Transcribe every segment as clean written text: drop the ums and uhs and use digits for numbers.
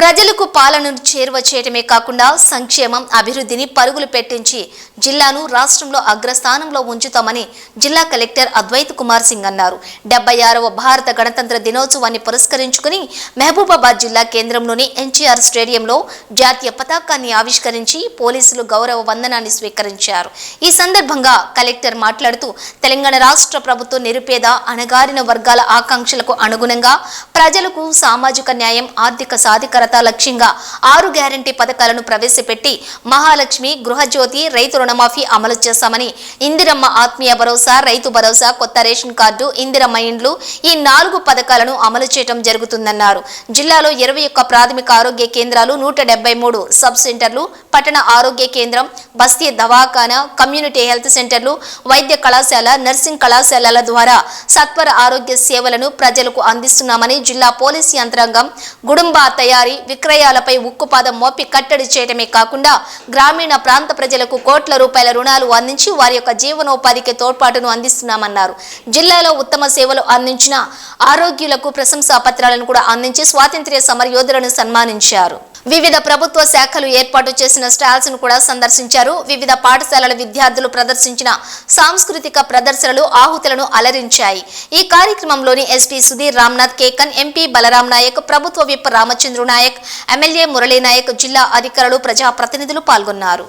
ప్రజలకు పాలనను చేరువ చేయటమే కాకుండా సంక్షేమం అభివృద్ధిని పరుగులు పెట్టించి జిల్లాను రాష్ట్రంలో అగ్రస్థానంలో ఉంచుతామని జిల్లా కలెక్టర్ అద్వైత్ కుమార్ సింగ్ అన్నారు. 76వ భారత గణతంత్ర దినోత్సవాన్ని పురస్కరించుకుని మహబూబాబాద్ జిల్లా కేంద్రంలోని ఎన్టీఆర్ స్టేడియంలో జాతీయ పతాకాన్ని ఆవిష్కరించి పోలీసులు గౌరవ వందనాన్ని స్వీకరించారు. ఈ సందర్భంగా కలెక్టర్ మాట్లాడుతూ తెలంగాణ రాష్ట్ర ప్రభుత్వం నిరుపేద అణగారిన వర్గాల ఆకాంక్షలకు అనుగుణంగా ప్రజలకు సామాజిక న్యాయం ఆర్థిక సాధికారత లక్ష్యంగా 6 గ్యారంటీ పథకాలను ప్రవేశపెట్టి మహాలక్ష్మి, గృహజ్యోతి, రైతు రుణమాఫీ అమలు చేశామని, ఇందిరమ్మ ఆత్మీయ భరోసా, రైతు భరోసా, కొత్త రేషన్ కార్డు, ఇందిరమ్మ ఇండ్లు ఈ 4 పథకాలను అమలు చేయడం జరుగుతుందన్నారు. జిల్లాలో 21 ప్రాథమిక ఆరోగ్య కేంద్రాలు, 173 సబ్ సెంటర్లు, పట్టణ ఆరోగ్య కేంద్రం, బస్తీ దవాఖానా, కమ్యూనిటీ హెల్త్ సెంటర్లు, వైద్య కళాశాల, నర్సింగ్ కళాశాలల ద్వారా సత్వర ఆరోగ్య సేవలను ప్రజలకు అందిస్తున్నామని జిల్లా పోలీస్ యంత్రాంగం గుడుంబ తయారీ విక్రయాలపై ఉక్కుపాదం మోపి కట్టడి చేయడమే కాకుండా గ్రామీణ ప్రాంత ప్రజలకు కోట్ల రూపాయల రుణాలు అందించి వారి యొక్క జీవనోపాధికి తోడ్పాటును అందిస్తున్నామన్నారు. జిల్లాలో ఉత్తమ సేవలు అందించిన ఆరోగ్యులకు ప్రశంసా పత్రాలను కూడా అందించి స్వాతంత్ర్య సమరయోధులను సన్మానించారు. వివిధ ప్రభుత్వ శాఖలు ఏర్పాటు చేసిన స్టాల్స్ ను కూడా సందర్శించారు. వివిధ పాఠశాలల విద్యార్థులు ప్రదర్శించిన సాంస్కృతిక ప్రదర్శనలు ఆహుతులను అలరించాయి. ఈ కార్యక్రమంలోని ఎస్పీ సుధీర్ రామ్నాథ్ కేకన్, ఎంపీ బలరాం నాయక్, ప్రభుత్వ విప్ రామచంద్ర నాయక్, ఎమ్మెల్యే మురళీ నాయక్, జిల్లా అధికారులు, ప్రజాప్రతినిధులు పాల్గొన్నారు.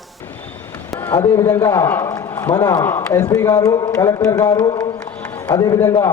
అదేవిధంగా మన ఎస్పీ గారు, కలెక్టర్ గారు, అదేవిధంగా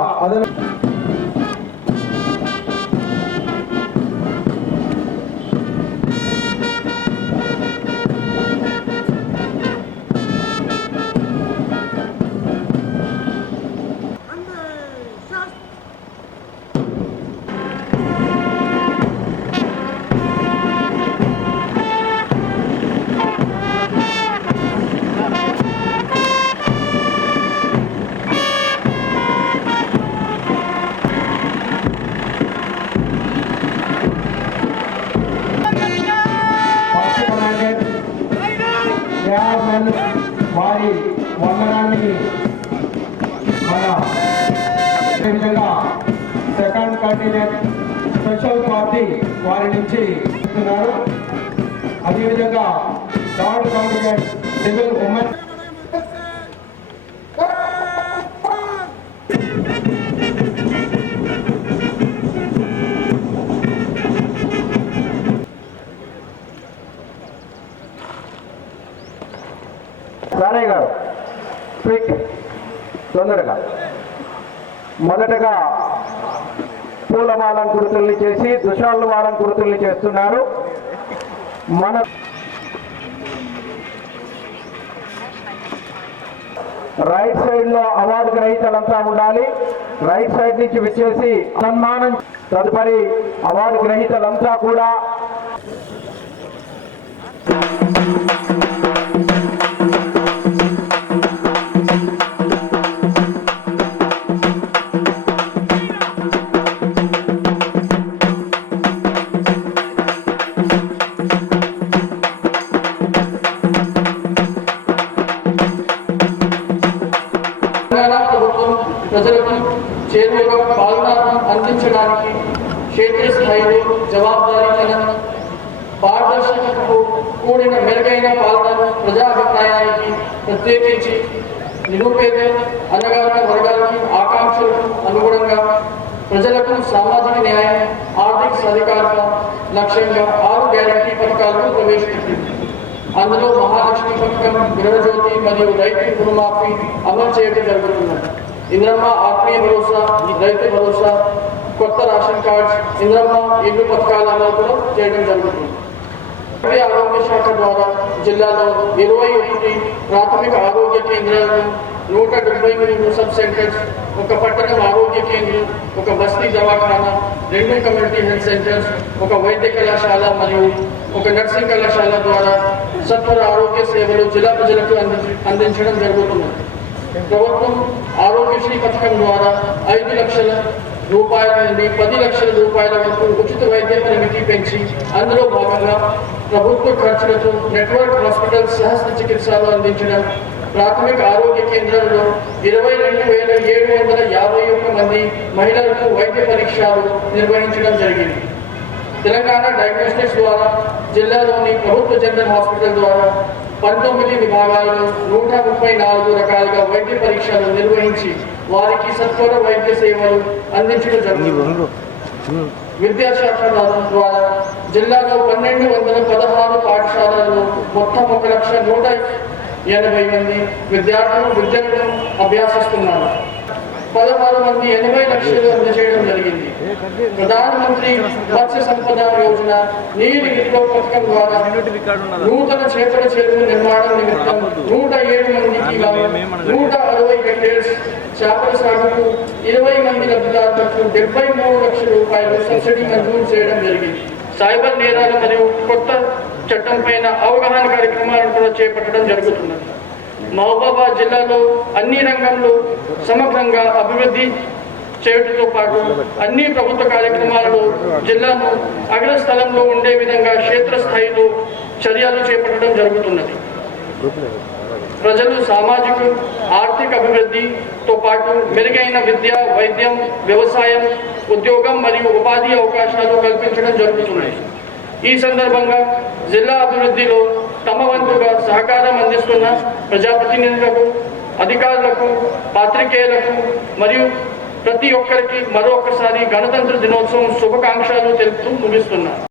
వారి వందనాన్ని మన అదేవిధంగా సెకండ్ కంటినెంట్ స్పెషల్ పార్టీ వారి నుంచి ఇస్తున్నారు. అదేవిధంగా థర్డ్ కంటినెంట్ సివిల్ ఉమెన్ రాణయ్య గారు క్విక్ తొందరగా మొదటగా పూలమాలం కుర్తుల్ని చేసి దుశాలు వారం కుర్తుల్ని చేస్తున్నారు. మన రైట్ సైడ్ లో అవార్డు గ్రహీతలంతా ఉండాలి. రైట్ సైడ్ నుంచి విచ్చేసి సన్మానం తదుపరి అవార్డు గ్రహీతలంతా కూడా ప్రజలకు చేరువగా పాలన అందించడానికి క్షేత్రస్థాయిలో జవాబుదారీతనం, పారదర్శకతకు కూడిన మెరుగైన పాలనను ప్రజాభిప్రాయానికి ప్రత్యేకించి నిరుపేద అణగారిన వర్గాలకి ఆకాంక్షలకు అనుగుణంగా ప్రజలకు సామాజిక న్యాయం ఆర్థిక సాధికారత లక్ష్యంగా 6 గ్యారంటీ పథకాలను ప్రవేశపెట్టింది. అందులో మహాలక్ష్మి పథకం, గృహజ్యోతి మరియు రైతు రుణమాఫీ అమలు చేయడం జరుగుతున్నది. ఇందిరమ్మ ఆత్మీయ భరోసా, రైతు భరోసా, కొత్త రేషన్ కార్డ్స్, ఇందిరమ్మ ఇండ్లు పథకాల అమలు చేయడం జరుగుతుంది. ఆరోగ్య శాఖ ద్వారా జిల్లాలో 21 ప్రాథమిక ఆరోగ్య కేంద్రాలను, 173 సబ్ సెంటర్స్, 1 పట్టణం ఆరోగ్య కేంద్రం, 1 బస్తీ దవాఖానా, 2 కమ్యూనిటీ హెల్త్ సెంటర్స్, 1 వైద్య కళాశాల మరియు 1 నర్సింగ్ కళాశాల ద్వారా సత్వర ఆరోగ్య సేవలు జిల్లా ప్రజలకు అందించడం జరుగుతున్నది. ప్రభుత్వం ఆరోగ్యశ్రీ పథకం ద్వారా 5 లక్షల రూపాయల నుండి 10 లక్షల రూపాయల వరకు ఉచిత వైద్య పరిమితి పెంచి అందులో భాగంగా ప్రభుత్వ ఖర్చులతో నెట్వర్క్ హాస్పిటల్ సహస్ర చికిత్సలు అందించడం, ప్రాథమిక ఆరోగ్య కేంద్రంలో 22,751 మంది మహిళలకు వైద్య పరీక్షలు నిర్వహించడం జరిగింది. తెలంగాణ డయాగ్నోస్టిక్స్ ద్వారా జిల్లాలోని ప్రభుత్వ జనరల్ హాస్పిటల్ ద్వారా 19 విభాగాల్లో 134 రకాలుగా వైద్య పరీక్షలు నిర్వహించి వారికి సత్వర వైద్య సేవలు అందించడం జరుగుతుంది. విద్యాశాఖ ద్వారా జిల్లాలో 1216 పాఠశాలల్లో మొత్తం 1,180,000 మంది విద్యార్థులు విద్యను అభ్యాసిస్తున్నారు. 16 మంది 80 లక్షలు అందజేయడం జరిగింది. ప్రధానమంత్రి మత్స్య సంపద యోజన నీటి విప్లవ పథకం ద్వారా నూతన చేపల చెరువు నిర్మాణం నిమిత్తం 107 మందికి 160 హెక్టేర్స్ చేపల సాగుకు 20 మంది లబ్ధిదారులకు 73 లక్షల రూపాయలు సబ్సిడీ మంజూరు చేయడం జరిగింది. సైబర్ నేరాలు మరియు కొత్త చట్టం పైన అవగాహన కార్యక్రమాలను కూడా చేపట్టడం జరుగుతున్నది. మహబూబాబాద్ జిల్లాలో అన్ని రంగంలో సమగ్రంగా అభివృద్ధి చేయడంతో పాటు అన్ని ప్రభుత్వ కార్యక్రమాలలో జిల్లాను అగ్రస్థలంలో ఉండే విధంగా క్షేత్రస్థాయిలో చర్యలు చేపట్టడం జరుగుతున్నది. ప్రజలు సామాజిక ఆర్థిక అభివృద్ధితో పాటు మెరుగైన విద్య, వైద్యం, వ్యవసాయం, ఉద్యోగం మరియు ఉపాధి అవకాశాలు కల్పించడం జరుగుతున్నాయి. ఈ సందర్భంగా జిల్లా అభివృద్ధిలో తమ వంతుగా సహకారం అందిస్తున్న ప్రజాప్రతినిధులకు, అధికారులకు, పాత్రికేయులకు మరియు ప్రతి ఒక్కరికి మరొకసారి గణతంత్ర దినోత్సవం శుభాకాంక్షలు తెలుపుతూ ముగిస్తున్నారు.